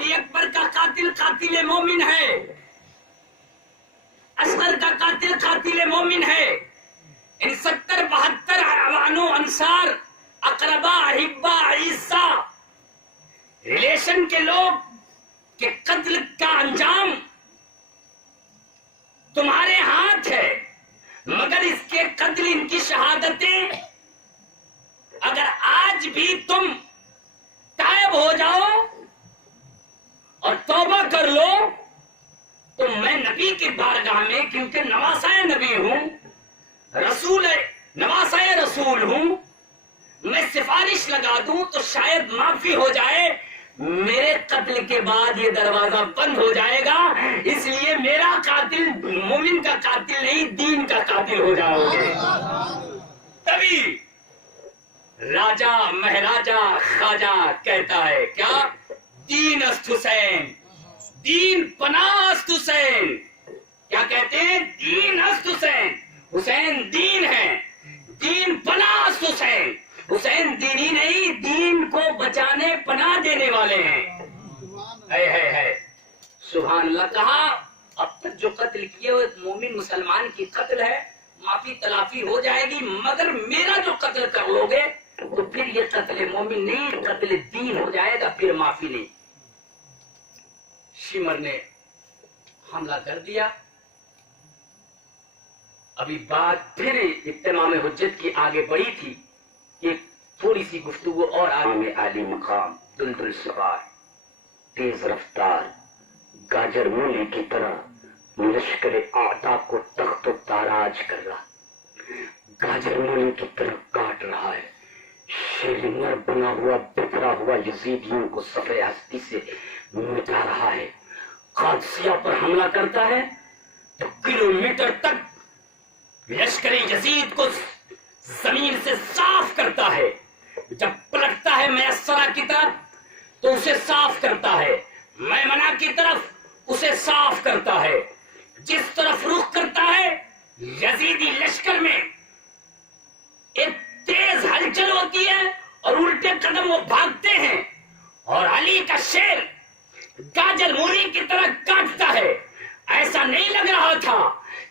علی اکبر کا قاتل قاتل مومن ہے، اصغر کا قاتل قاتل مومن ہے، ان 70-72 عوانو انصار اقربا احبا عیسیٰ ریلیشن کے لوگ کے قتل کا انجام تمہارے ہاتھ ہے، مگر اس کے قتل ان کی شہادتیں اگر آج بھی تم تائب ہو جاؤ اور توبہ کر لو تو میں نبی کی بارگاہ میں، کیونکہ نواسۂ نبی ہوں، رسول نواسۂ رسول ہوں، میں سفارش لگا دوں تو شاید معافی ہو جائے، میرے قتل کے بعد یہ دروازہ بند ہو جائے گا، اس لیے میرا قاتل مومن کا قاتل نہیں دین کا قاتل ہو جاؤ گے۔ تبھی راجہ مہراجہ خواجہ کہتا ہے کیا؟ دین است حسین، دین پناہ است حسین۔ کیا کہتے ہیں؟ دین است حسین، حسین دین ہے، دین پناہ است حسین۔ حسین دینی نہیں، دین کو بچانے پناہ دینے والے ہیں۔ ہے سبحان اللہ۔ کہا اب تک جو قتل کیے وہ مومن مسلمان کی قتل ہے، معافی تلافی ہو جائے گی، مگر میرا جو قتل کر لو گے تو پھر یہ قتل مومن نہیں، قتل دین ہو جائے گا، پھر معافی نہیں۔ شمر نے حملہ کر دیا۔ ابھی بات پھر اتمام حجت کی آگے بڑھی تھی، ایک تھوڑی سی گفتگو اور آگے۔ عالی مقام دلدل سوار تیز رفتار گاجر مولی کی طرح لشکر اعداء کو تخت و تاراج کر رہا، گاجر مولی کی طرح کاٹ رہا ہے، شیرینر بنا ہوا بکھرا ہوا یزیدیوں کو صفحہ ہستی سے مٹا رہا ہے۔ قادسیہ پر حملہ کرتا ہے تو کلومیٹر تک لشکر یزید کو زمین سے صاف کرتا ہے، جب پلٹتا ہے میسرہ کی طرف تو اسے صاف کرتا ہے، میمنہ کی طرف اسے صاف کرتا ہے، جس طرف رخ کرتا ہے یزیدی لشکر میں ایک تیز ہلچل ہوتی ہے اور الٹے قدم وہ بھاگتے ہیں، اور علی کا شیر گاجر مولی کی طرح کاٹتا ہے۔ ایسا نہیں لگ رہا تھا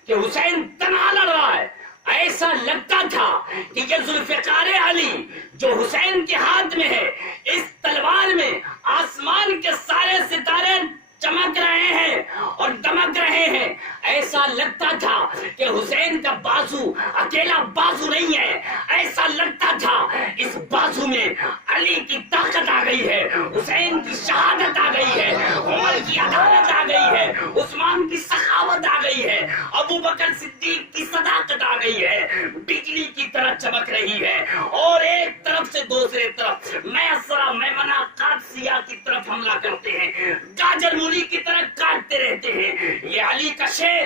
کہ حسین تنہا لڑ رہا ہے، ایسا لگتا تھا کہ یہ ذوالفقار علی جو حسین کے ہاتھ میں ہے، اس تلوار میں آسمان کے سارے ستارے چمک رہے ہیں اور دمک رہے ہیں۔ ایسا لگتا تھا کہ حسین کا بازو اکیلا بازو نہیں ہے، ایسا لگتا تھا اس بازو میں علی کی طاقت آ گئی ہے، حسین کی شہادت آ گئی ہے، عمر کی عدالت آ گئی ہے، عثمان کی سخاوت آ گئی ہے، ابو بکر صدیق کی صداقت آ گئی ہے، بجلی کی طرح چمک رہی ہے، اور ایک طرف سے دوسرے طرف میسرہ میمنہ قادسیہ کی طرف حملہ کرتے ہیں، گاجر مولی کی طرح کاٹتے رہتے ہیں۔ یہ علی کا شیر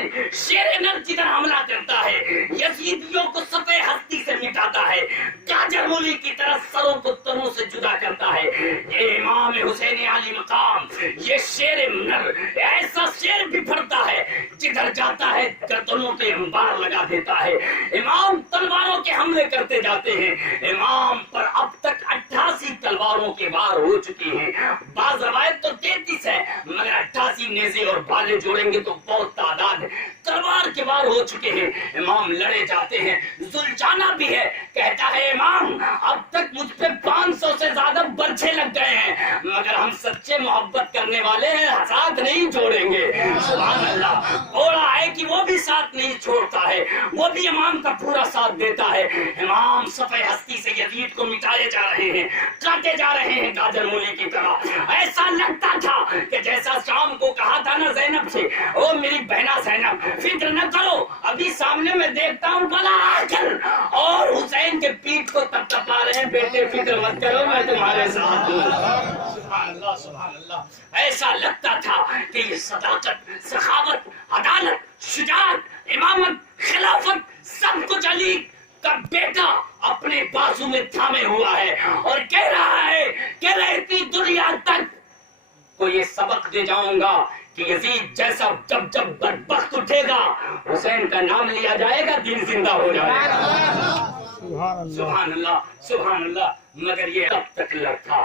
نر کی طرح حملہ کرتا ہے، یزیدیوں کو صفحہ ہستی سے مٹاتا ہے، گاجر مولی کی طرح سروں کو تنوں سے جدا کرتا ہے۔ یہ امام حسین علی مقام، یہ شیر نر ایسا شیر بپھرتا ہے، جدھر جاتا ہے گردنوں پہ انبار لگا دیتا ہے۔ امام تلواروں کے حملے کرتے جاتے ہیں، امام پر اب تک 88 تلواروں کے وار ہو چکی ہیں، بعض روایت تو 33 ہے، مگر 88 نیزے اور بالے جوڑیں گے تو بہت تعداد ہے، تلوار کے وار ہو چکے ہیں، امام لڑے جاتے ہیں۔ ذوالجانہ بھی ہے، کہتا ہے امام اب تک مجھ پہ 500 سے زیادہ برچھے لگ گئے ہیں، مگر ہم سچے محبت کرنے والے ہیں، ساتھ نہیں چھوڑیں گے۔ سبحان اللہ۔ گھوڑا ہے کہ وہ بھی ساتھ نہیں چھوڑتا ہے، وہ بھی امام کا پورا ساتھ دیتا ہے۔ امام صفحہ ہستی سے یزید کو مٹائے جا رہے ہیں، کاٹے جا رہے ہیں گاجر مولی کی طرح۔ ایسا لگتا تھا کہ جیسا شام کو کہا تھا نا زینب سے، او میری بہنا زینب فکر نہ کرو، ابھی سامنے میں دیکھتا ہوں بلا آ کر، اور حسین کے پیٹھ کو تپ تپا رہے ہیں، بیٹے فکر مت کرو میں تمہارے ساتھ ہوں۔ سبحان اللہ سبحان اللہ۔ ایسا لگتا تھا کہ یہ صداقت، سخاوت، عدالت، شجاعت، امامت، خلافت سب کچھ علی کا بیٹا اپنے بازو میں تھامے ہوا ہے، اور کہہ رہا ہے کہ رہتی دنیا تک کو یہ سبق دے جاؤں گا کہ یزید جیسا جب بدبخت اٹھے گا حسین کا نام لیا جائے گا، دین زندہ ہو جائے گا۔ سبحان اللہ سبحان اللہ۔ مگر یہ اب تک لڑ تھا،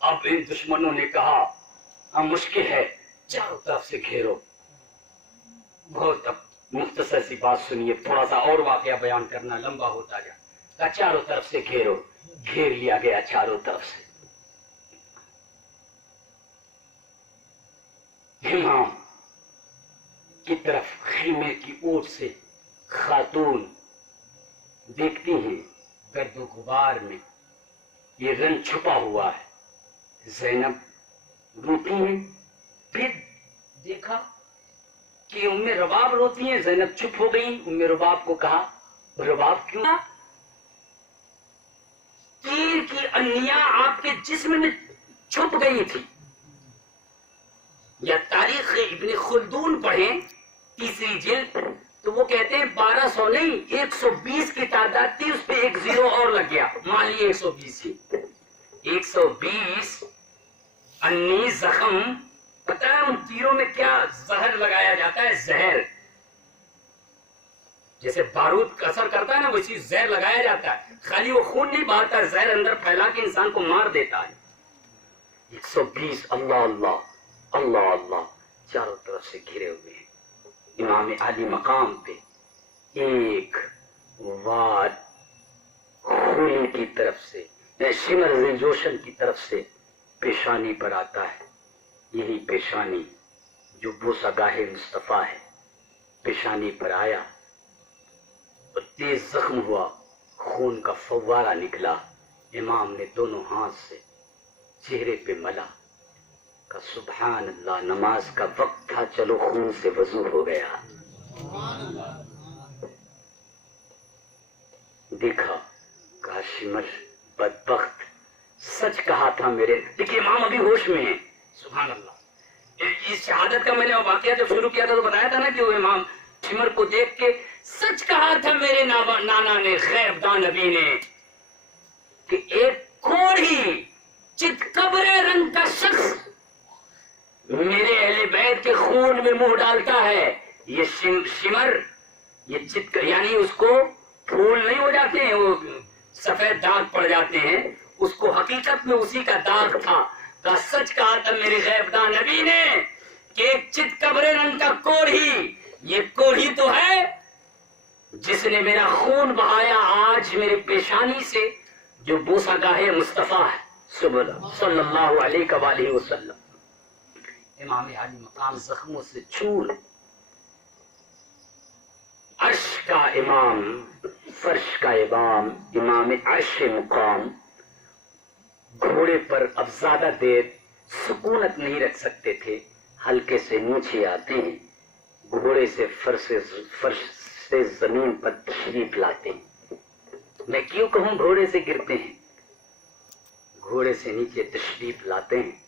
اب ان دشمنوں نے کہا اب مشکل ہے، چاروں طرف سے گھیرو. بہت اب مختصر سی بات سنیے، تھوڑا سا اور واقعہ بیان کرنا لمبا ہوتا جا. چاروں طرف سے گھیرو. گھیر لیا گیا چاروں طرف سے. امام کی طرف خیمے کی اوٹ سے خاتون دیکھتی ہیں، گرد و غبار میں یہ رنگ چھپا ہوا ہے. زینب روتی ہیں. پھر دیکھا کہ ام رباب روتی ہیں. زینب چپ ہو گئی. ام رباب کو کہا رباب کیوں؟ تیر کی انیاں آپ کے جسم میں چھپ گئی تھی. یا تاریخ ابن خلدون پڑھیں 3 جلد تو وہ کہتے ہیں 1200 نہیں 120 کی تعداد تھی، اس پہ ایک زیرو اور لگ گیا، مان لیے 120 تھی. 120 انی زخم. پتہ ہے ان تیروں میں کیا زہر لگایا جاتا ہے؟ زہر. جیسے بارود کا اثر کرتا ہے نا، ویسی زہر لگایا جاتا ہے. خالی وہ خون نہیں بہتا ہے، زہر اندر پھیلا کے انسان کو مار دیتا ہے. 120 اللہ اللہ اللہ اللہ چاروں طرف سے گھرے ہوئے ہیں. امام عالی مقام پہ ایک واد خولی کی طرف سے شمر جوشن کی طرف سے پیشانی پر آتا ہے. یہی پیشانی جو بوسہ گاہ مصطفیٰ ہے. پیشانی پر آیا اور تیز زخم ہوا، خون کا فوارہ نکلا. امام نے دونوں ہاتھ سے چہرے پہ ملا. کہ سبحان اللہ، نماز کا وقت تھا، چلو خون سے وضو ہو گیا. دیکھا کہا شمر بدبخت، سچ کہا تھا میرے. دیکھیے امام ابھی ہوش میں ہیں. سبحان اللہ. اس شہادت کا میں نے واقعہ جب شروع کیا تھا تو بتایا تھا نا کہ وہ امام شمر کو دیکھ کے سچ کہا تھا میرے نانا نے، غیب دان نبی نے، کہ ایک کوڑھی چت کبرے رنگ کا شخص میرے اہل بیت کے خون میں منہ ڈالتا ہے. یہ شمر، یہ چت یعنی اس کو پھول نہیں ہو جاتے ہیں، وہ سفید داغ پڑ جاتے ہیں، اس کو حقیقت میں اسی کا داغ تھا. کا سچ کہا تھا میرے غیب دان نبی نے کہ ایک چت کبرے رنگ کا کوڑھی، یہ کوڑھی تو ہے جس نے میرا خون بہایا آج میرے پیشانی سے، جو بوسہ گاہ مصطفیٰ ہے صلی اللہ علیہ وآلہ وسلم. امام عالی مقام زخموں سے چور. عرش کا امام، فرش کا امام، امام عرش مقام گھوڑے پر اب زیادہ دیر سکونت نہیں رکھ سکتے تھے. ہلکے سے نیچے آتے ہیں، گھوڑے سے فرش سے زمین پر تشریف لاتے ہیں. میں کیوں کہوں گھوڑے سے گرتے ہیں؟ گھوڑے سے نیچے تشریف لاتے ہیں،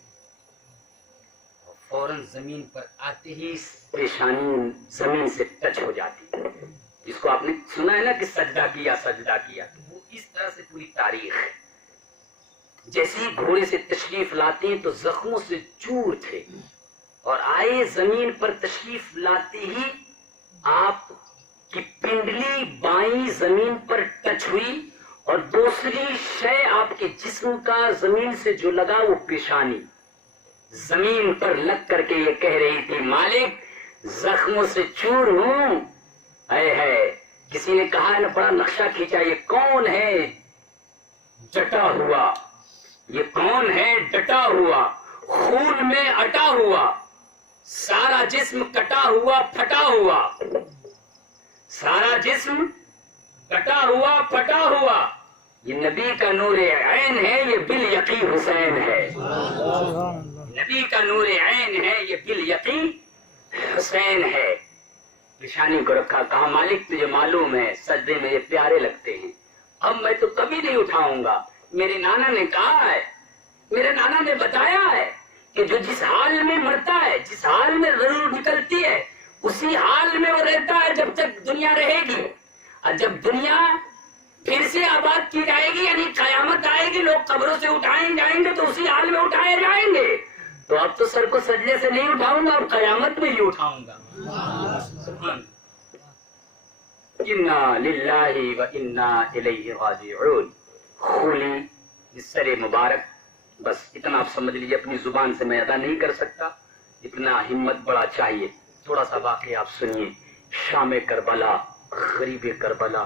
فوراً زمین پر آتے ہی پیشانی زمین سے ٹچ ہو جاتی ہے. جس کو آپ نے سنا ہے نا کہ سجدہ کیا سجدہ کیا، وہ اس طرح سے پوری تاریخ ہے. جیسے ہی گھوڑے سے تشریف لاتے ہیں تو زخموں سے چور تھے، اور آئے زمین پر تشریف لاتے ہی آپ کی پنڈلی بائیں زمین پر ٹچ ہوئی، اور دوسری شے آپ کے جسم کا زمین سے جو لگا وہ پیشانی. زمین پر لگ کر کے یہ کہہ رہی تھی مالک زخموں سے چور ہوں. ہے کسی نے کہا نا، بڑا نقشہ کھینچا، یہ کون ہے ڈٹا ہوا؟ یہ کون ہے ڈٹا ہوا، خون میں اٹا ہوا، سارا جسم کٹا ہوا پھٹا ہوا، سارا جسم کٹا ہوا پھٹا ہوا. یہ نبی کا نور عین ہے، یہ بالیقین حسین ہے. نبی کا نور عین ہے، یہ بالیقین حسین ہے. پیشانی کو رکھا، کہا مالک تجھے معلوم ہے سجدے میں یہ پیارے لگتے ہیں، اب میں تو کبھی نہیں اٹھاؤں گا. میرے نانا نے کہا ہے، میرے نانا نے بتایا ہے کہ جو جس حال میں مرتا ہے، جس حال میں ضرور نکلتی ہے، اسی حال میں وہ رہتا ہے جب تک دنیا رہے گی. اور جب دنیا پھر سے آباد کی جائے گی، یعنی قیامت آئے گی، لوگ قبروں سے اٹھائے جائیں گے تو اسی حال میں اٹھائے جائیں گے. تو اب تو سر کو سجدے سے نہیں اٹھاؤں گا، اب قیامت میں ہی اٹھاؤں گا. انا للہ و انا الیہ راجعون. خولی سر مبارک بس اتنا آپ سمجھ لیجیے، اپنی زبان سے میں ادا نہیں کر سکتا، اتنا ہمت بڑا چاہیے۔ تھوڑا سا واقعہ آپ سنیے۔ شام کربلا، غریب کربلا،